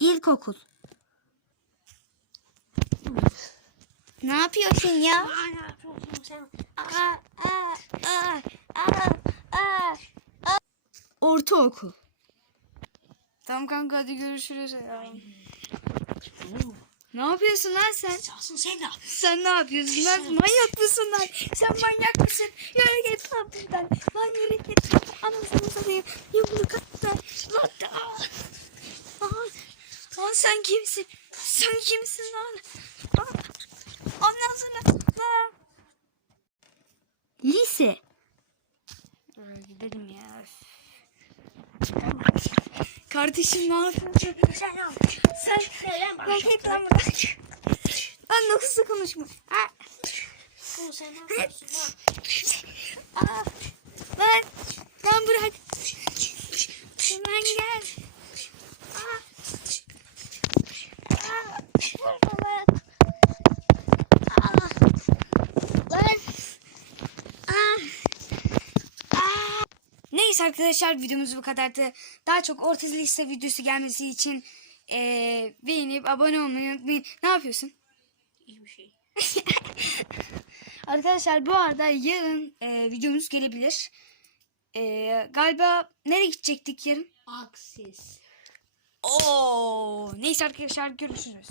İlkokul. Ne yapıyorsun ya? Aa, aa, aa, aa, aa, aa. Ortaokul. Tamam kanka hadi görüşürüz. Ya. Ne yapıyorsun lan sen? Asıl sen ne yapıyorsun? Sen ne yapıyorsun lan? Manyak mısın lan? Sen manyak mısın? Yürü git lan buradan. Lan yürü git. Anasını satayım. Yumruk attı. Lan da. Lan. Lan sen kimsin? Sen kimsin lan? Ondan sonra lan. Lise. Gidelim ya. Kardeşim ne yapıyorsun? Sen? Sen bana git lan buradan. Lan nasıl konuşma? Ha. Sen ne yapıyorsun lan? Aa, lan, lan bırak. Lan gel. Neyse arkadaşlar videomuz bu kadardı. Daha çok orta liste videosu gelmesi için eee beğenip abone olmayı unutmayın. Ne yapıyorsun? İyi bir şey. Arkadaşlar bu arada yarın e, videomuz gelebilir. E, galiba nereye gidecektik yarın? Aksis. Oo, neyse arkadaşlar görüşürüz.